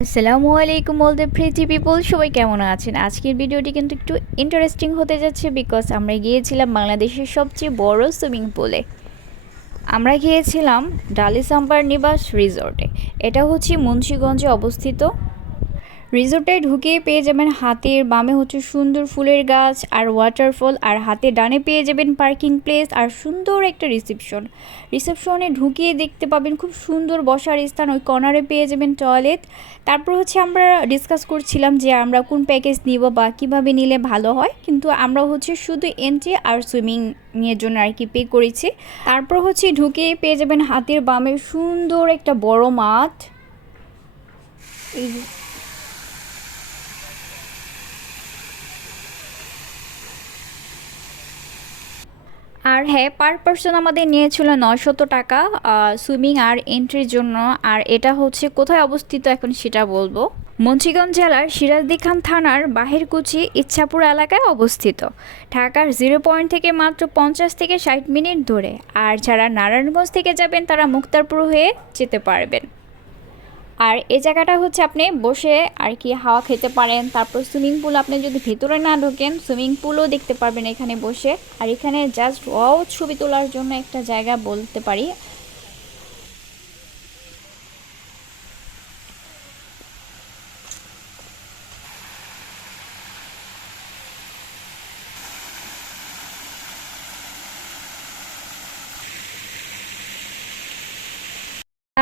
আসসালামু আলাইকুম all the pretty people সবাই কেমন আছেন? আজকের ভিডিওটি কিন্তু একটু ইন্টারেস্টিং হতে যাচ্ছে বিকজ আমরা গিয়েছিলাম বাংলাদেশের সবচেয়ে বড় সুইমিং পুলে আমরা গিয়েছিলাম ডালিসাম্বার নিবাস রিসোর্টে এটা হচ্ছে মুন্সীগঞ্জে অবস্থিত রিসোর্টে ঢুকে পেয়ে যাবেন হাতের বামে হচ্ছে সুন্দর ফুলের গাছ আর ওয়াটারফল আর হাতে ডানে পেয়ে যাবেন পার্কিং প্লেস আর সুন্দর একটা রিসেপশন রিসেপশনে ঢুকিয়ে দেখতে পাবেন খুব সুন্দর বসার স্থান, ওই কর্নারে পেয়ে যাবেন টয়লেট তারপর হচ্ছে আমরা ডিসকাস করছিলাম যে আমরা কোন প্যাকেজ নিব বা কীভাবে নিলে ভালো হয়, কিন্তু আমরা হচ্ছে শুধু এন্ট্রি আর সুইমিং নিয়ে জন্য আর কি পে করেছি। তারপর হচ্ছে ঢুকে পেয়ে যাবেন হাতের বামে সুন্দর একটা বড় মাঠ। এই আর হ্যাঁ পার পার্সন আমাদের নিয়েছিল নশত টাকা সুইমিং আর এন্ট্রির জন্য। আর এটা হচ্ছে কোথায় অবস্থিত এখন সেটা বলব? মুন্সিগঞ্জ জেলার সিরাজদি খান থানার বাহিরকুচি ইচ্ছাপুর এলাকায় অবস্থিত। ঢাকার জিরো পয়েন্ট থেকে মাত্র পঞ্চাশ থেকে ষাট মিনিট ধরে আর যারা নারায়ণগঞ্জ থেকে যাবেন, তারা মুক্তারপুর হয়ে যেতে পারবেন। আর এই জায়গাটা হচ্ছে আপনি বসে আর কি হাওয়া খেতে পারেন। তারপর সুইমিং পুল আপনি যদি ভেতরে না ঢোকেন, সুইমিং পুলও দেখতে পারবেন এখানে বসে। আর এখানে জাস্ট ওয়াও ছবি তোলার জন্য একটা জায়গা বলতে পারি।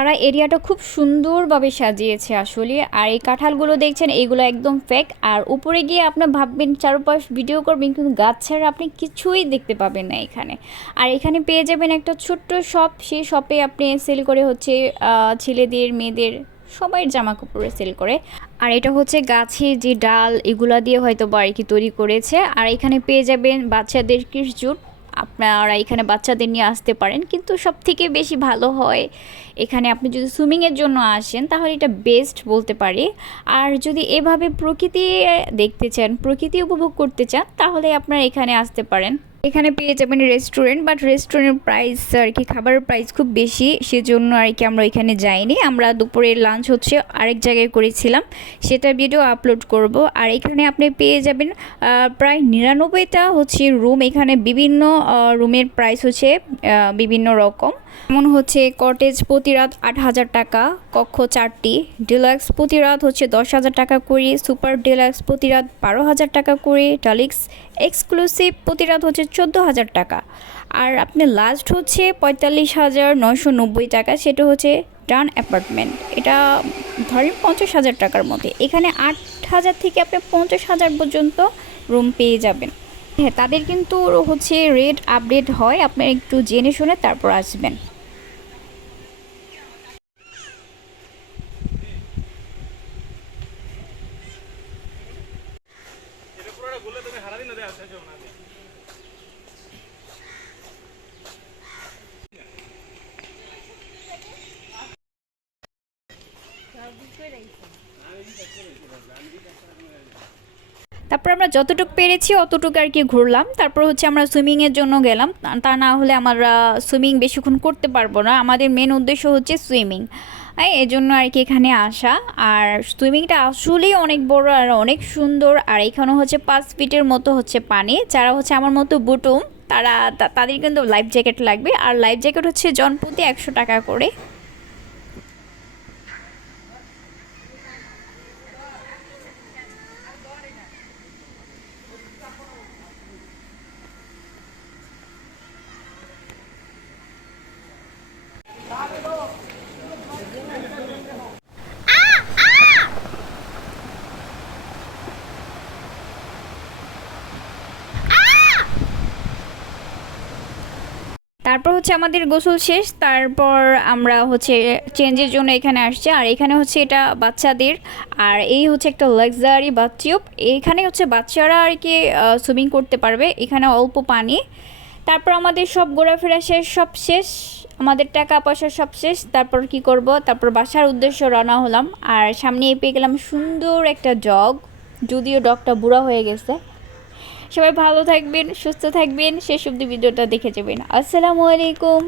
তারা এরিয়াটা খুব সুন্দরভাবে সাজিয়েছে আসলে। আর এই কাঁঠালগুলো দেখছেন এইগুলো একদম ফেক আর উপরে গিয়ে আপনার ভাববেন, চারপাশ ভিডিও করবেন, কিন্তু গাছ ছাড়া আপনি কিছুই দেখতে পাবেন না এখানে। আর এখানে পেয়ে যাবেন একটা ছোট্ট শপ সেই শপে আপনি সেল করে হচ্ছে ছেলেদের, মেয়েদের সবাইয়ের জামা কাপড়ে সেল করে। আর এটা হচ্ছে গাছে যে ডাল, এগুলা দিয়ে হয়তো বা আর কি তৈরি করেছে। আর এখানে পেয়ে যাবেন বাচ্চাদের কিস জুট আপনারা এখানে বাচ্চাদের নিয়ে আসতে পারেন, কিন্তু সব থেকে বেশি ভালো হয় এখানে আপনি যদি সুইমিংয়ের জন্য আসেন, তাহলে এটা বেস্ট বলতে পারি। আর যদি এভাবে প্রকৃতি দেখতে চান, প্রকৃতি উপভোগ করতে চান, তাহলে আপনারা এখানে আসতে পারেন। এখানে পেয়ে যাবেন রেস্টুরেন্ট বাট রেস্টুরেন্টের প্রাইস আর কি খাবারের প্রাইস খুব বেশি, সেজন্য আর কি আমরা এখানে যাইনি। আমরা দুপুরের লাঞ্চ হচ্ছে আরেক জায়গায় করেছিলাম, সেটা ভিডিও আপলোড করব। আর এখানে আপনি পেয়ে যাবেন প্রায় নিরানব্বইটা হচ্ছে রুম এখানে বিভিন্ন রুমের প্রাইস হচ্ছে বিভিন্ন রকম। যেমন হচ্ছে কটেজ প্রতি রাত আট হাজার টাকা, কক্ষ চারটি। ডিলাক্স প্রতি রাত হচ্ছে দশ হাজার টাকা করে সুপার ডিলাক্স প্রতি রাত বারো হাজার টাকা করে ডালিক্স এক্সক্লুসিভ প্রতি রাত হচ্ছে চোদ্দ হাজার টাকা। আর আপনি লাস্ট হচ্ছে পঁয়তাল্লিশ হাজার নয়শো নব্বই টাকা, সেটা হচ্ছে ডান অ্যাপার্টমেন্ট এটা ধরেন পঞ্চাশ হাজার টাকার মধ্যে। এখানে আট হাজার থেকে আপনি পঞ্চাশ হাজার পর্যন্ত রুম পেয়ে যাবেন। হ্যাঁ তাদের কিন্তু হচ্ছে রেট আপডেট হয়। আপনারা একটু জেনে শুনে তারপর আসবেন। তারপর আমরা যতটুকু পেরেছি অতটুকু আর কি ঘুরলাম। তারপর হচ্ছে আমরা সুইমিংয়ের জন্য গেলাম। তা- না হলে আমরা সুইমিং বেশিক্ষণ করতে পারব না। আমাদের মেন উদ্দেশ্য হচ্ছে সুইমিং এজন্য আর কি এখানে আসা। আর সুইমিংটা আসলেই অনেক বড় আর অনেক সুন্দর। আর এখানে হচ্ছে পাঁচ ফিটের মতো হচ্ছে পানি। যারা হচ্ছে আমার মতো বুটুম, তারা তাদের কিন্তু লাইফ জ্যাকেট লাগবে। আর লাইফ জ্যাকেট হচ্ছে জনপ্রতি একশো টাকা করে। তারপর হচ্ছে আমাদের গোসল শেষ, তারপর আমরা হচ্ছে চেঞ্জের জন্য এখানে আসছি। আর এখানে হচ্ছে এটা বাচ্চাদের, আর এই হচ্ছে একটা লাক্সারি বাথটিউব এখানে হচ্ছে বাচ্চারা আর কি সুইমিং করতে পারবে, এখানে অল্প পানি। তারপর আমাদের সব ঘোরাফেরা শেষ, সব শেষ। আমাদের টাকা পয়সা সব শেষ। তারপর কি করব? তারপর বাসার উদ্দেশ্য রওনা হলাম। আর সামনে পেয়ে গেলাম সুন্দর একটা জগ যদিও ডগটা বুড়া হয়ে গেছে। সবাই ভালো থাকবেন সুস্থ থাকবেন শেষ অব্দি ভিডিওটা দেখে যাবেন। আসসালামু আলাইকুম।